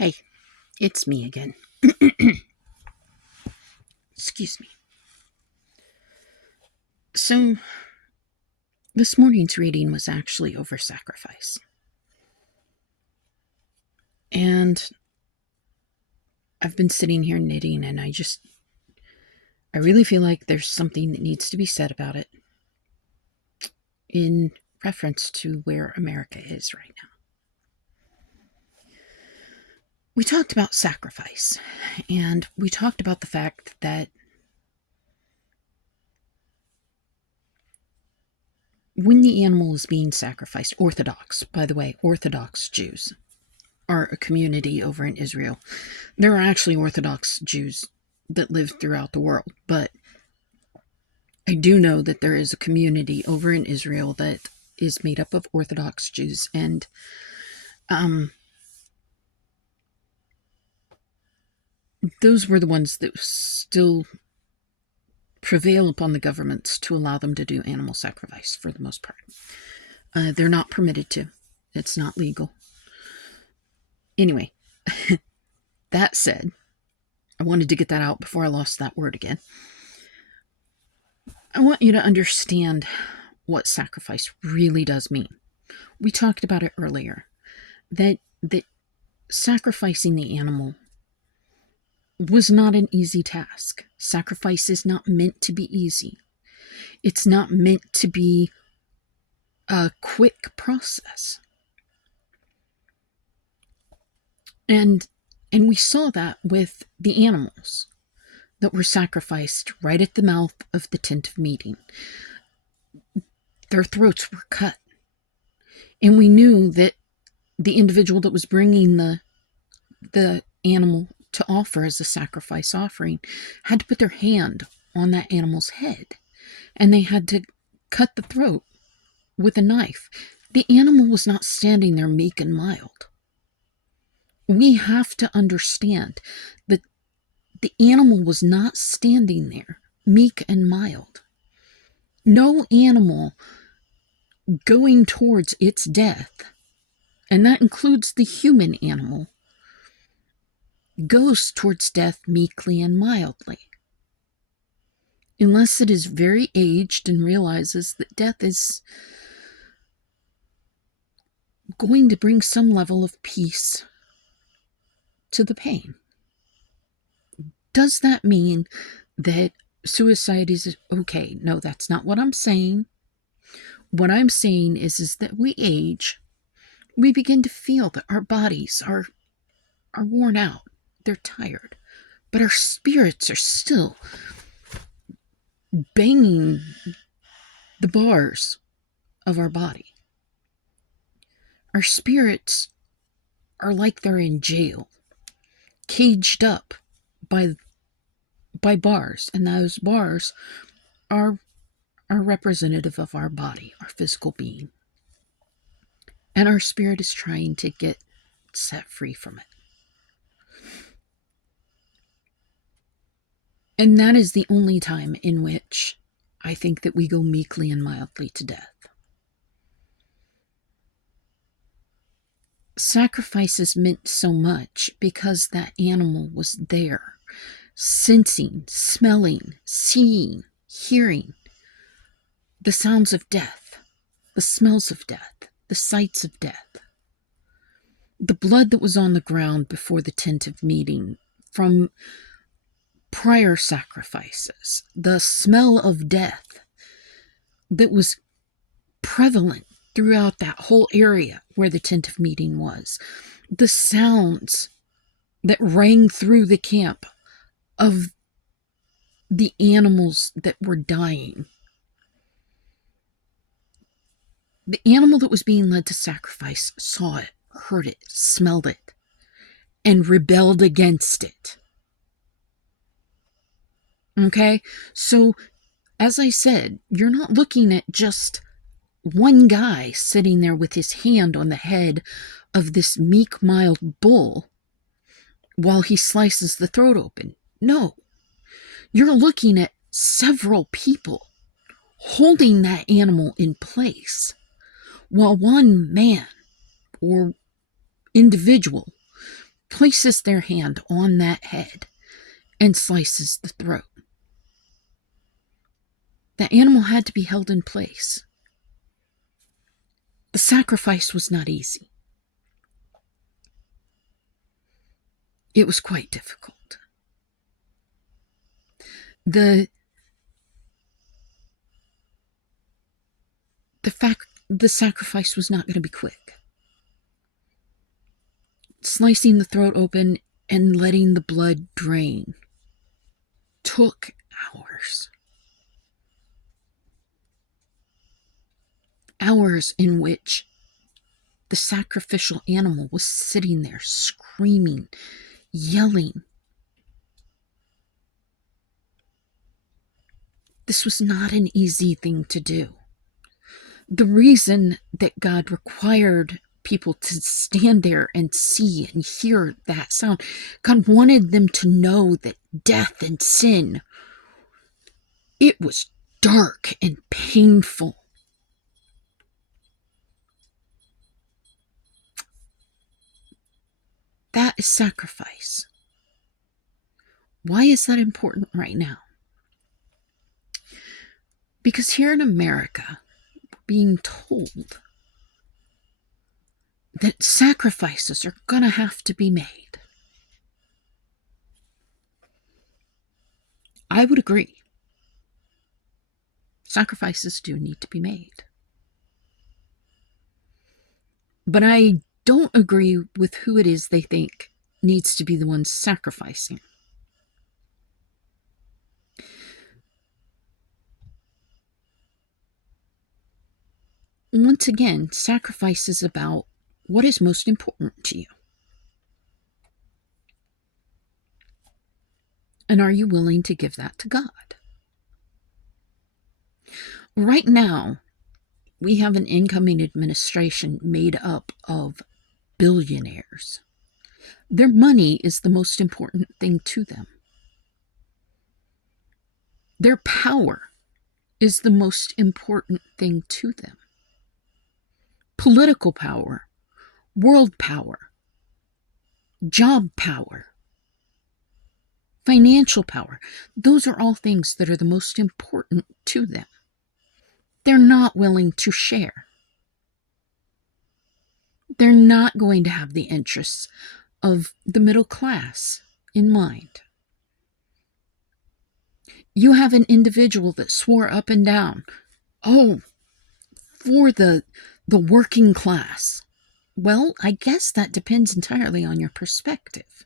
Hey, it's me again. Excuse me. So, this morning's reading was actually over sacrifice. And I've been sitting here knitting, and I really feel like there's something that needs to be said about it in reference to where America is right now. We talked about sacrifice, and we talked about the fact that when the animal is being sacrificed, by the way, Orthodox Jews are a community over in Israel. There are actually Orthodox Jews that live throughout the world, but I do know that there is a community over in Israel that is made up of Orthodox Jews, and those were the ones that still prevail upon the governments to allow them to do animal sacrifice for the most part. They're not permitted to. It's not legal. Anyway, that said, I wanted to get that out before I lost that word again. I want you to understand what sacrifice really does mean. We talked about it earlier, that sacrificing the animal was not an easy task. Sacrifice is not meant to be easy. It's not meant to be a quick process. And we saw that with the animals that were sacrificed right at the mouth of the tent of meeting. Their throats were cut. And we knew that the individual that was bringing the animal to offer as a sacrifice offering had to put their hand on that animal's head. And they had to cut the throat with a knife. The animal was not standing there meek and mild. We have to understand that the animal was not standing there meek and mild. No animal going towards its death, and that includes the human animal, goes towards death meekly and mildly. Unless it is very aged and realizes that death is going to bring some level of peace to the pain. Does that mean that suicide is okay? No, that's not what I'm saying. What I'm saying is that we age, we begin to feel that our bodies are worn out, they're tired, but our spirits are still banging the bars of our body. Our spirits are like they're in jail, caged up by bars, and those bars are representative of our body, our physical being. And our spirit is trying to get set free from it. And that is the only time in which I think that we go meekly and mildly to death. Sacrifices meant so much because that animal was there, sensing, smelling, seeing, hearing the sounds of death, the smells of death, the sights of death. The blood that was on the ground before the tent of meeting from prior sacrifices, the smell of death that was prevalent throughout that whole area where the tent of meeting was, the sounds that rang through the camp of the animals that were dying. The animal that was being led to sacrifice saw it, heard it, smelled it, and rebelled against it. Okay? So, as I said, you're not looking at just one guy sitting there with his hand on the head of this meek, mild bull while he slices the throat open. No. You're looking at several people holding that animal in place while one man or individual places their hand on that head and slices the throat. The animal had to be held in place. The sacrifice was not easy. It was quite difficult. The sacrifice was not going to be quick. Slicing the throat open and letting the blood drain took hours. Hours in which the sacrificial animal was sitting there screaming, yelling. This was not an easy thing to do. The reason that God required people to stand there and see and hear that sound, God wanted them to know that death and sin, it was dark and painful. That is sacrifice. Why is that important right now? Because here in America, we're being told that sacrifices are going to have to be made. I would agree. Sacrifices do need to be made. But I don't agree with who it is they think needs to be the one sacrificing. Once again, sacrifice is about what is most important to you. And are you willing to give that to God? Right now, we have an incoming administration made up of billionaires. Their money is the most important thing to them. Their power is the most important thing to them. Political power, world power, job power, financial power, those are all things that are the most important to them. They're not willing to share. They're not going to have the interests of the middle class in mind. You have an individual that swore up and down, for the working class. Well, I guess that depends entirely on your perspective.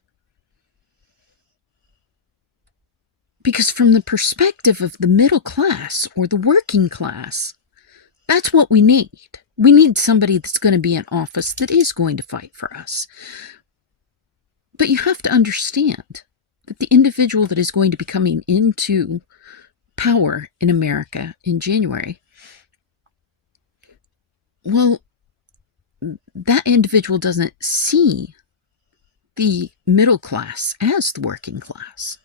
Because from the perspective of the middle class or the working class, that's what we need. We need somebody that's going to be in office that is going to fight for us. But you have to understand that the individual that is going to be coming into power in America in January, well, that individual doesn't see the middle class as the working class.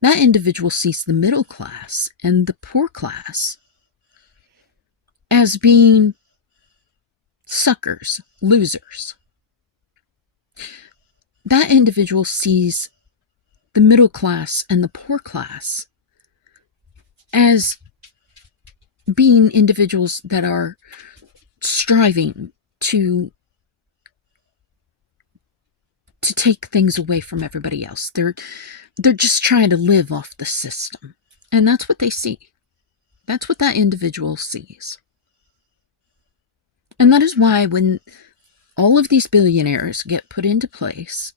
That individual sees the middle class and the poor class as being suckers, losers. That individual sees the middle class and the poor class as being individuals that are striving to take things away from everybody else. They're just trying to live off the system. And that's what they see. That's what that individual sees. And that is why when all of these billionaires get put into place,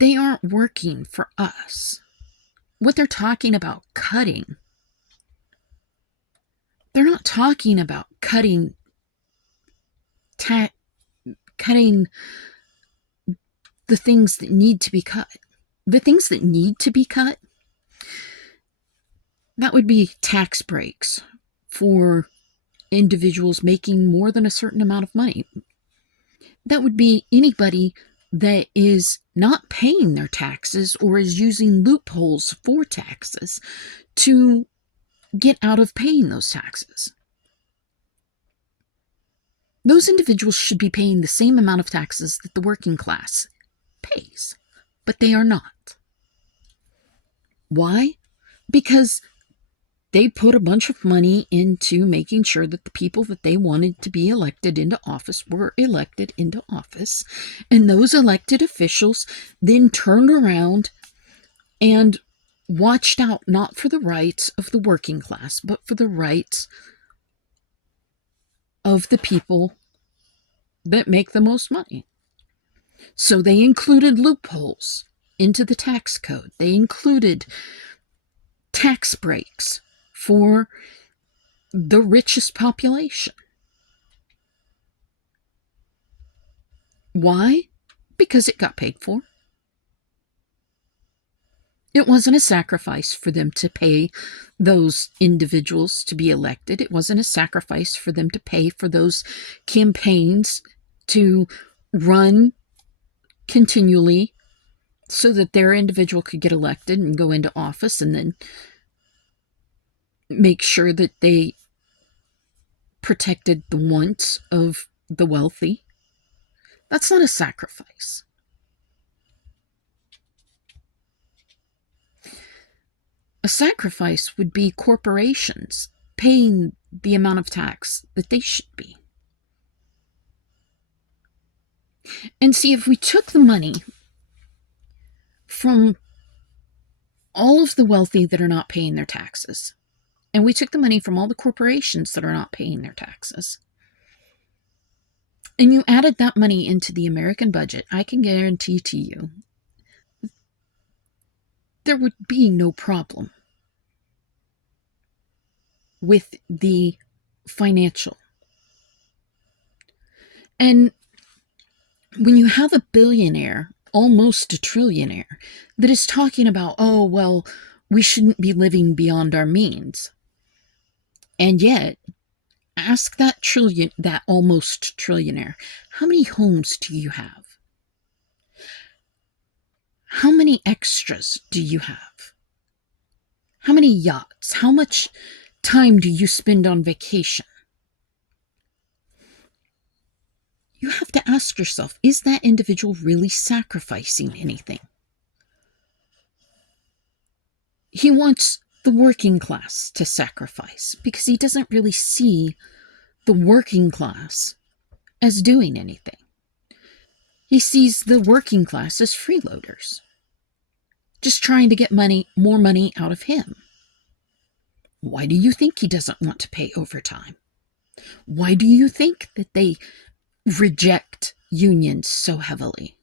they aren't working for us. What they're talking about cutting, they're not talking about cutting the things that need to be cut. The things that need to be cut, that would be tax breaks for individuals making more than a certain amount of money. That would be anybody that is not paying their taxes or is using loopholes for taxes to get out of paying those taxes. Those individuals should be paying the same amount of taxes that the working class pays, but they are not. Why? Because they put a bunch of money into making sure that the people that they wanted to be elected into office were elected into office. And those elected officials then turned around and watched out not for the rights of the working class, but for the rights of the people that make the most money. So they included loopholes into the tax code. They included tax breaks for the richest population. Why? Because it got paid for. It wasn't a sacrifice for them to pay those individuals to be elected. It wasn't a sacrifice for them to pay for those campaigns to run continually so that their individual could get elected and go into office and then make sure that they protected the wants of the wealthy. That's not a sacrifice. A sacrifice would be corporations paying the amount of tax that they should be. And see, if we took the money from all of the wealthy that are not paying their taxes, and we took the money from all the corporations that are not paying their taxes, and you added that money into the American budget, I can guarantee to you there would be no problem with the financial. And when you have a billionaire, almost a trillionaire, that is talking about, oh, well, we shouldn't be living beyond our means. And yet, ask that almost trillionaire, how many homes do you have? How many extras do you have? How many yachts? How much time do you spend on vacation? You have to ask yourself, is that individual really sacrificing anything? He wants the working class to sacrifice because he doesn't really see the working class as doing anything. He sees the working class as freeloaders, just trying to get more money out of him. Why do you think he doesn't want to pay overtime? Why do you think that they reject unions so heavily?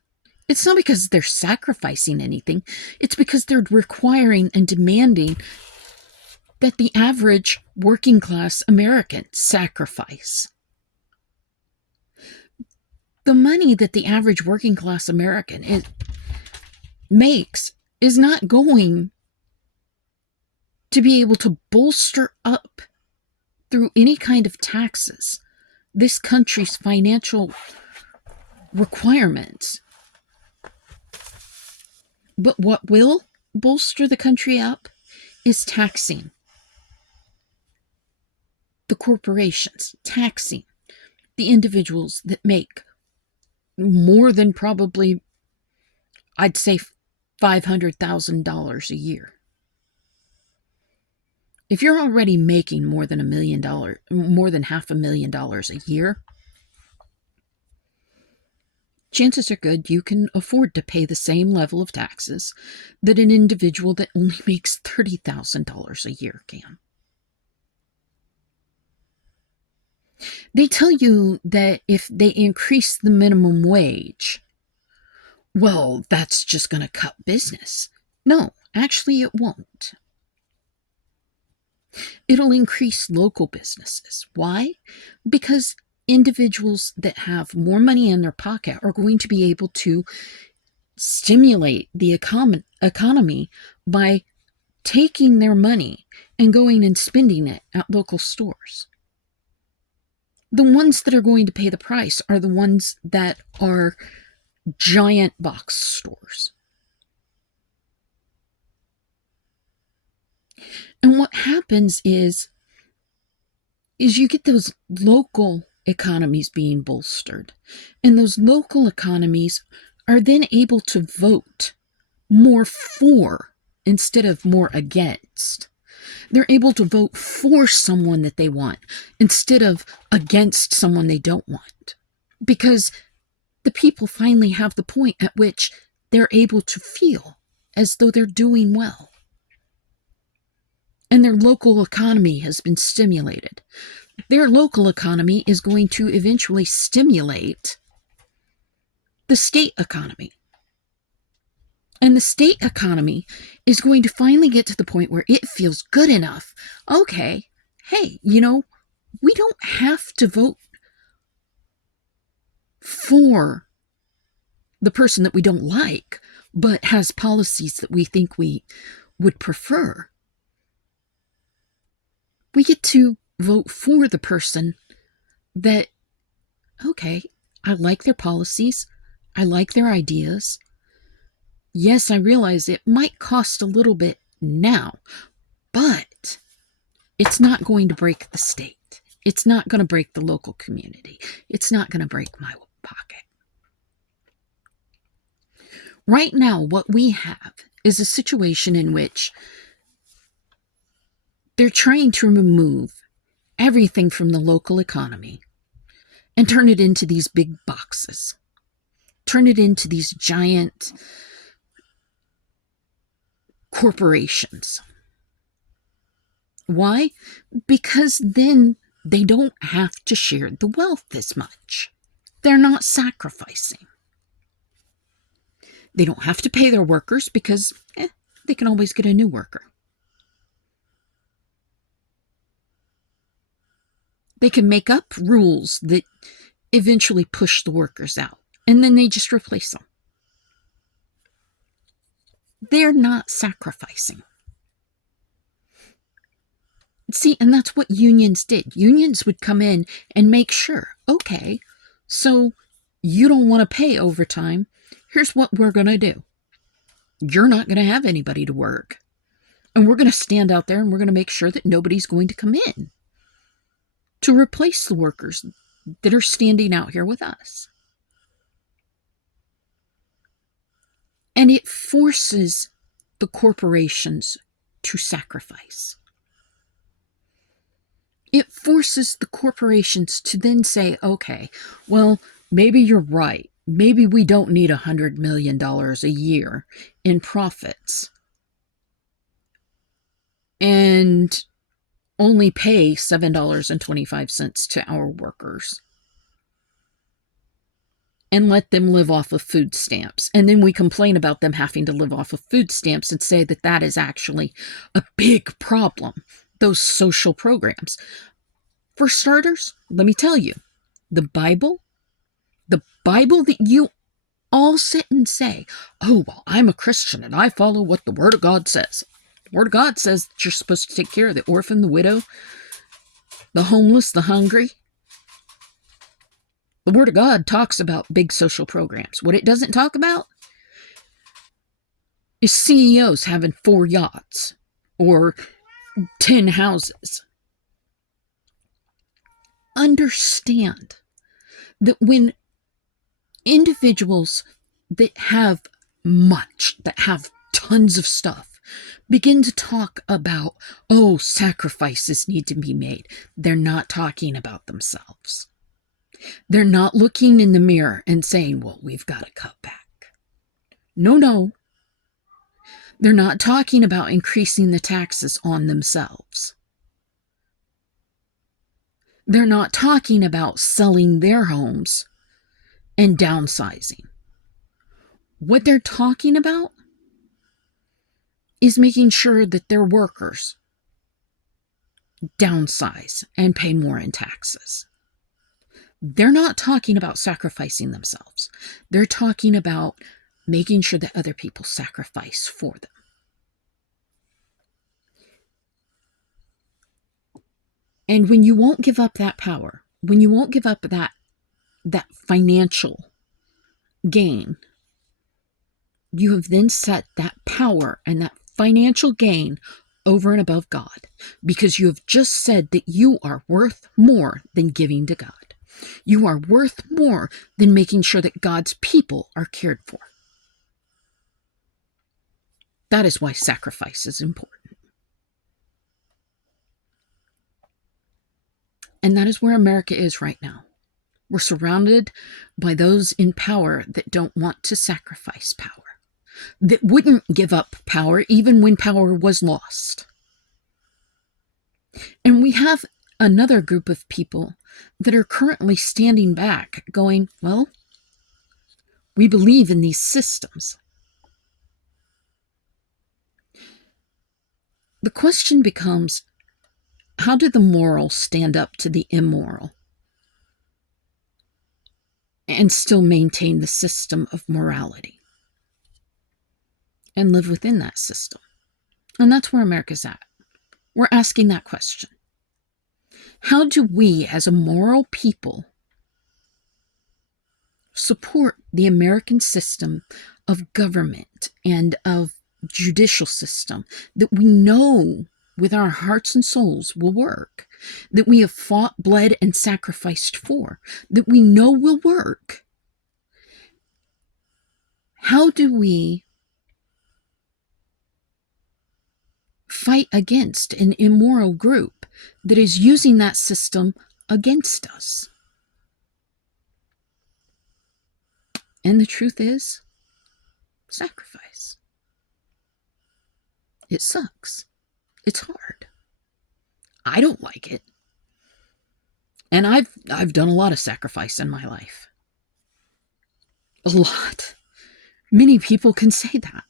It's not because they're sacrificing anything. It's because they're requiring and demanding that the average working class American sacrifice. The money that the average working class American makes is not going to be able to bolster up through any kind of taxes this country's financial requirements. But what will bolster the country up is taxing the corporations, taxing the individuals that make more than probably, I'd say, $500,000 a year. If you're already making more than $500,000 a year, chances are good you can afford to pay the same level of taxes that an individual that only makes $30,000 a year can. They tell you that if they increase the minimum wage, well, that's just going to cut business. No, actually it won't. It'll increase local businesses. Why? Because individuals that have more money in their pocket are going to be able to stimulate the economy by taking their money and going and spending it at local stores. The ones that are going to pay the price are the ones that are giant box stores. And what happens is you get those local economies being bolstered. And those local economies are then able to vote more for instead of more against. They're able to vote for someone that they want instead of against someone they don't want. Because the people finally have the point at which they're able to feel as though they're doing well. And their local economy has been stimulated. Their local economy is going to eventually stimulate the state economy. And the state economy is going to finally get to the point where it feels good enough. Okay, hey, we don't have to vote for the person that we don't like, but has policies that we think we would prefer. We get to vote for the person that, okay, I like their policies, I like their ideas. Yes, I realize it might cost a little bit now, but it's not going to break the state. It's not going to break the local community. It's not going to break my pocket. Right now, what we have is a situation in which they're trying to remove everything from the local economy and turn it into these big boxes. Turn it into these giant corporations. Why? Because then they don't have to share the wealth as much. They're not sacrificing. They don't have to pay their workers because they can always get a new worker. They can make up rules that eventually push the workers out, and then they just replace them. They're not sacrificing. See, and that's what unions did. Unions would come in and make sure, okay, so you don't want to pay overtime. Here's what we're going to do. You're not going to have anybody to work. And we're going to stand out there and we're going to make sure that nobody's going to come in to replace the workers that are standing out here with us. And it forces the corporations to sacrifice. It forces the corporations to then say, okay, well, maybe you're right. Maybe we don't need $100 million a year in profits and only pay $7.25 to our workers and let them live off of food stamps. And then we complain about them having to live off of food stamps and say that that is actually a big problem, those social programs. For starters, let me tell you, the Bible that you all sit and say, oh, well, I'm a Christian and I follow what the Word of God says. The Word of God says that you're supposed to take care of the orphan, the widow, the homeless, the hungry. The Word of God talks about big social programs. What it doesn't talk about is CEOs having 4 yachts or 10 houses. Understand that when individuals that have much, that have tons of stuff, begin to talk about, oh, sacrifices need to be made, they're not talking about themselves. They're not looking in the mirror and saying, well, we've got to cut back. No. They're not talking about increasing the taxes on themselves. They're not talking about selling their homes and downsizing. What they're talking about is making sure that their workers downsize and pay more in taxes. They're not talking about sacrificing themselves. They're talking about making sure that other people sacrifice for them. And when you won't give up that power, when you won't give up that financial gain, you have then set that power and that financial gain over and above God, because you have just said that you are worth more than giving to God. You are worth more than making sure that God's people are cared for. That is why sacrifice is important. And that is where America is right now. We're surrounded by those in power that don't want to sacrifice power, that wouldn't give up power even when power was lost. And we have another group of people that are currently standing back going, well, we believe in these systems. The question becomes, how do the moral stand up to the immoral and still maintain the system of morality and live within that system? And that's where America's at. We're asking that question. How do we, as a moral people, support the American system of government and of judicial system that we know with our hearts and souls will work, that we have fought, bled, and sacrificed for, that we know will work? How do we fight against an immoral group that is using that system against us? And the truth is, sacrifice. It sucks. It's hard. I don't like it. And I've done a lot of sacrifice in my life. A lot. Many people can say that.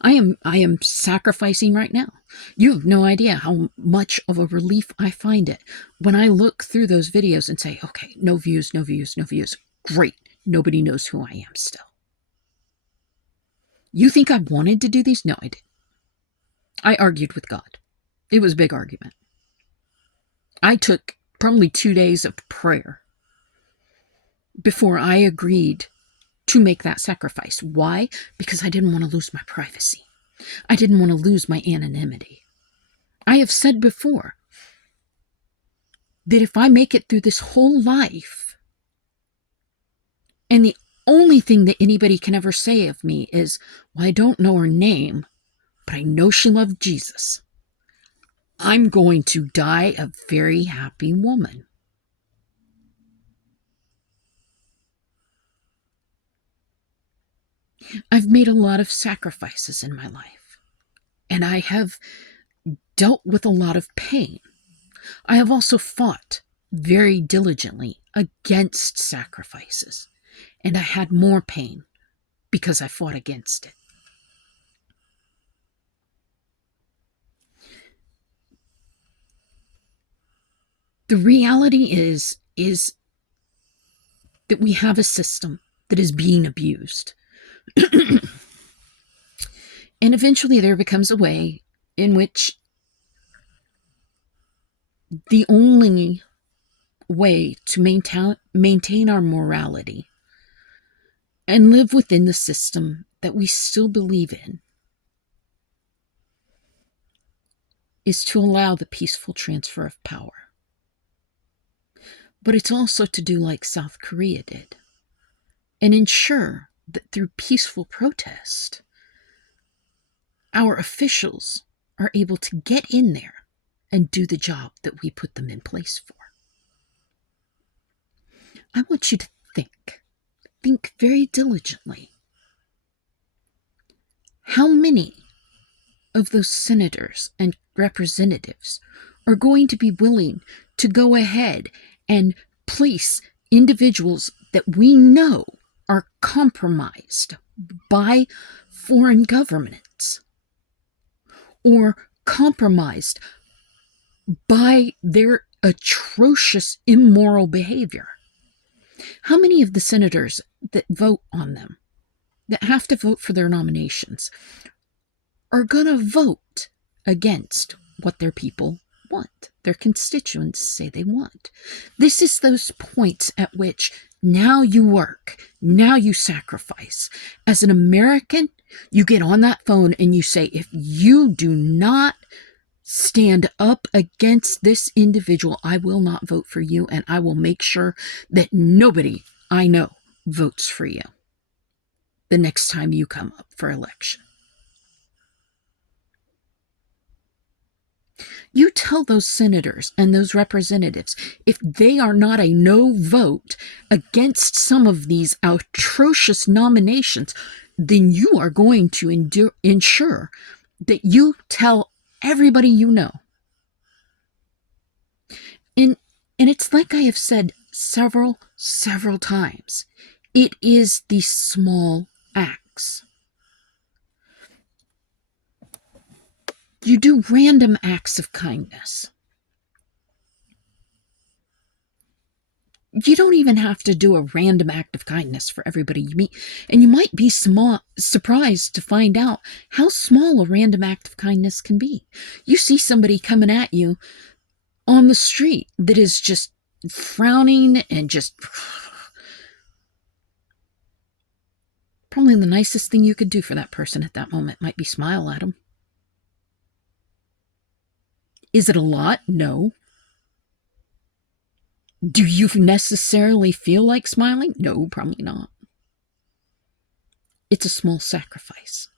I am sacrificing right now. You have no idea how much of a relief I find it when I look through those videos and say, okay, no views, no views, no views. Great. Nobody knows who I am still. You think I wanted to do these? No, I didn't. I argued with God. It was a big argument. I took probably 2 days of prayer before I agreed to make that sacrifice. Why? Because I didn't want to lose my privacy. I didn't want to lose my anonymity. I have said before that if I make it through this whole life, and the only thing that anybody can ever say of me is, well, I don't know her name, but I know she loved Jesus, I'm going to die a very happy woman. I've made a lot of sacrifices in my life, and I have dealt with a lot of pain. I have also fought very diligently against sacrifices, and I had more pain because I fought against it. The reality is that we have a system that is being abused. And eventually there becomes a way in which the only way to maintain our morality and live within the system that we still believe in is to allow the peaceful transfer of power. But it's also to do like South Korea did and ensure that through peaceful protest, our officials are able to get in there and do the job that we put them in place for. I want you to think very diligently. How many of those senators and representatives are going to be willing to go ahead and place individuals that we know are compromised by foreign governments or compromised by their atrocious immoral behavior? How many of the senators that vote on them, that have to vote for their nominations, are going to vote against what their people want, their constituents say they want? This is those points at which now you work, now you sacrifice. As an American, you get on that phone and you say, if you do not stand up against this individual. I will not vote for you, and I will make sure that nobody I know votes for you the next time you come up for election. You tell those senators and those representatives, if they are not a no vote against some of these atrocious nominations, then you are going to ensure that you tell everybody you know. And it's like I have said several times. It is the small acts. You do random acts of kindness. You don't even have to do a random act of kindness for everybody you meet. And you might be surprised to find out how small a random act of kindness can be. You see somebody coming at you on the street that is just frowning and just... Probably the nicest thing you could do for that person at that moment might be smile at them. Is it a lot? No. Do you necessarily feel like smiling? No, probably not. It's a small sacrifice.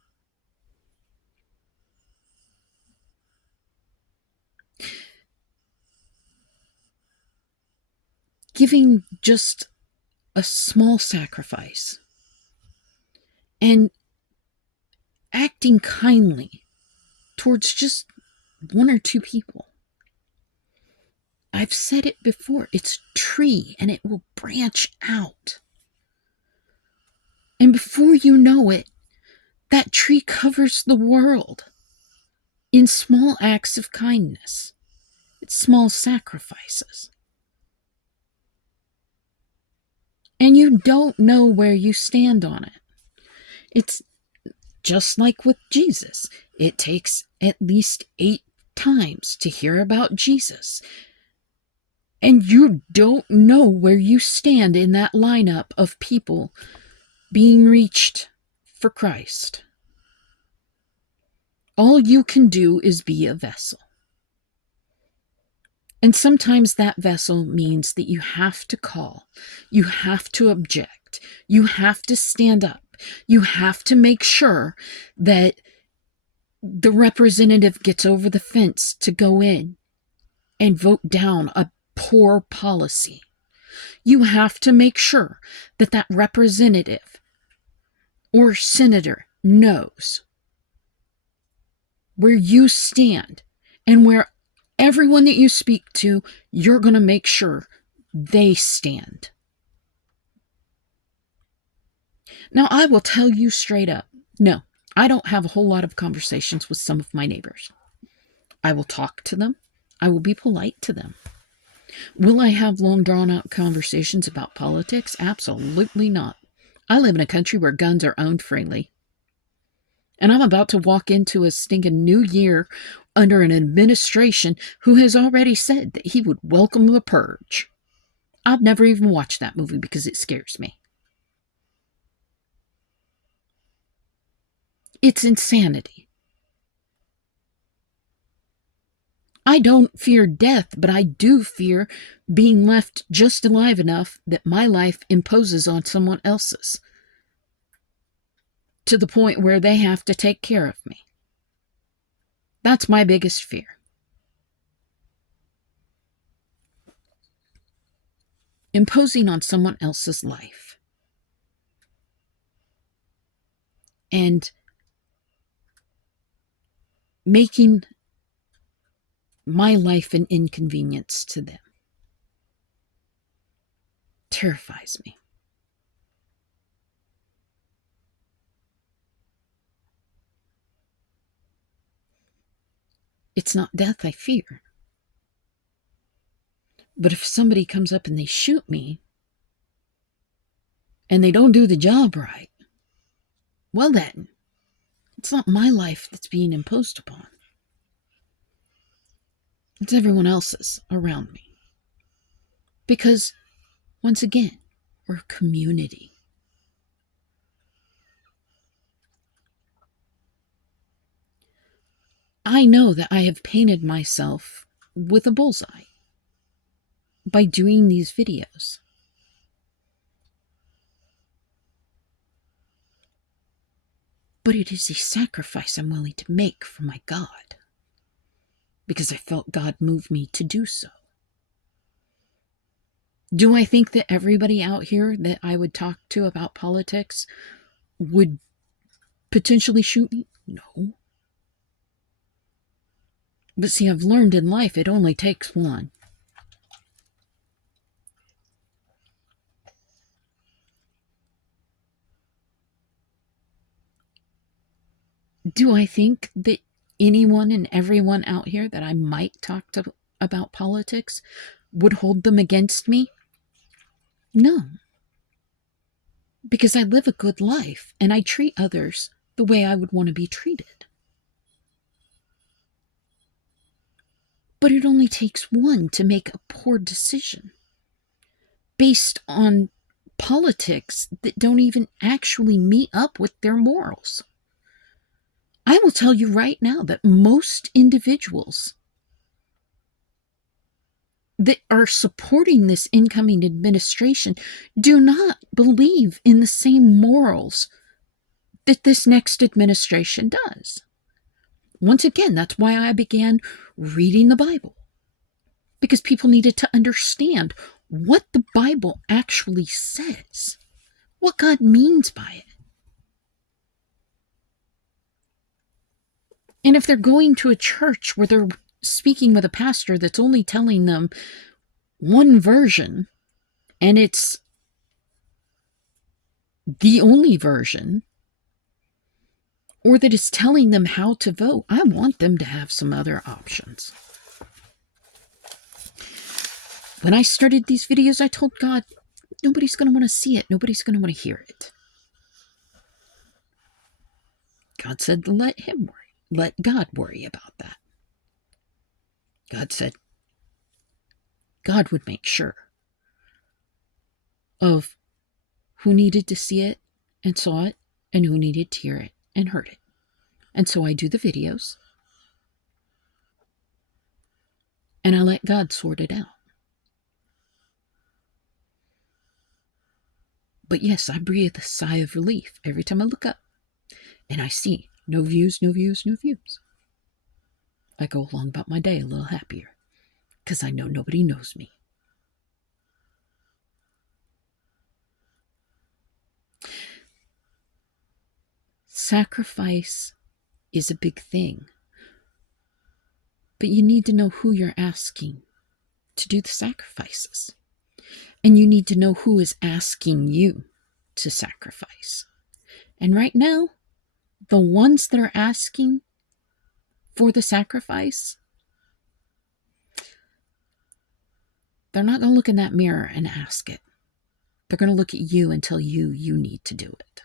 Giving just a small sacrifice and acting kindly towards just one or two people. I've said it before, it's a tree and it will branch out. And before you know it, that tree covers the world in small acts of kindness. It's small sacrifices. And you don't know where you stand on it. It's just like with Jesus. It takes at least 8 times to hear about Jesus. And you don't know where you stand in that lineup of people being reached for Christ. All you can do is be a vessel. And sometimes that vessel means that you have to call, you have to object, you have to stand up, you have to make sure that the representative gets over the fence to go in and vote down a poor policy. You have to make sure that that representative or senator knows where you stand and where everyone that you speak to, you're going to make sure they stand. Now, I will tell you straight up, no, I don't have a whole lot of conversations with some of my neighbors. I will talk to them. I will be polite to them. Will I have long, drawn-out conversations about politics? Absolutely not. I live in a country where guns are owned freely. And I'm about to walk into a stinking new year under an administration who has already said that he would welcome the purge. I've never even watched that movie because it scares me. It's insanity. I don't fear death, but I do fear being left just alive enough that my life imposes on someone else's, to the point where they have to take care of me. That's my biggest fear. Imposing on someone else's life. And making my life an inconvenience to them terrifies me. It's not death I fear. But if somebody comes up and they shoot me, and they don't do the job right, well then, it's not my life that's being imposed upon. It's everyone else's around me. Because, once again, we're a community. I know that I have painted myself with a bullseye by doing these videos. But it is a sacrifice I'm willing to make for my God, because I felt God move me to do so. Do I think that everybody out here that I would talk to about politics would potentially shoot me? No. But see, I've learned in life it only takes one. Do I think that anyone and everyone out here that I might talk to about politics would hold them against me? No. Because I live a good life and I treat others the way I would want to be treated. But it only takes one to make a poor decision based on politics that don't even actually meet up with their morals. I will tell you right now that most individuals that are supporting this incoming administration do not believe in the same morals that this next administration does. Once again, that's why I began reading the Bible, because people needed to understand what the Bible actually says, what God means by it. And if they're going to a church where they're speaking with a pastor that's only telling them one version, and it's the only version, or that is telling them how to vote, I want them to have some other options. When I started these videos, I told God, nobody's going to want to see it. Nobody's going to want to hear it. God said, let him worry. Let God worry about that. God said God would make sure of who needed to see it and saw it, and who needed to hear it and heard it. And so I do the videos, and I let God sort it out. But yes, I breathe a sigh of relief every time I look up and I see no views, no views, no views. I go along about my day a little happier because I know nobody knows me. Sacrifice is a big thing, but you need to know who you're asking to do the sacrifices. And you need to know who is asking you to sacrifice. And right now, the ones that are asking for the sacrifice, they're not going to look in that mirror and ask it. They're going to look at you and tell you you need to do it.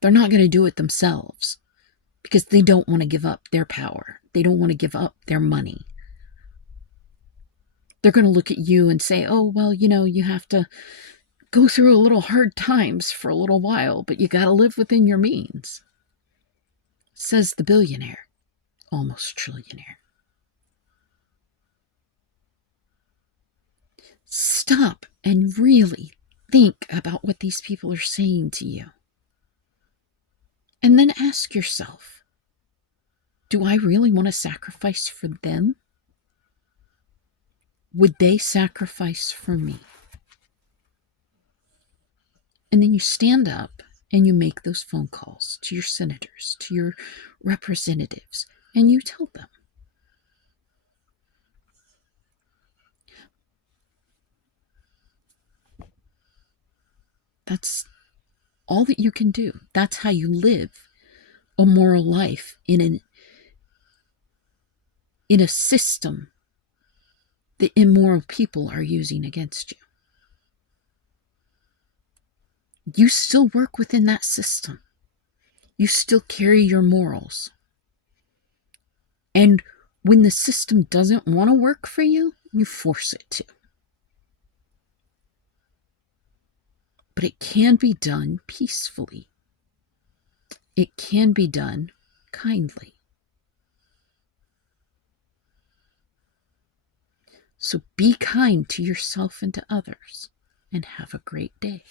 They're not going to do it themselves because they don't want to give up their power. They don't want to give up their money. They're going to look at you and say, oh, well, you have to go through a little hard times for a little while, but you got to live within your means. Says the billionaire, almost trillionaire. Stop and really think about what these people are saying to you. And then ask yourself, do I really want to sacrifice for them? Would they sacrifice for me? And then you stand up and you make those phone calls to your senators, to your representatives, and you tell them. That's all that you can do. That's how you live a moral life in a system that immoral people are using against you. You still work within that system. You still carry your morals. And when the system doesn't want to work for you, you force it to. But it can be done peacefully. It can be done kindly. So be kind to yourself and to others, and have a great day.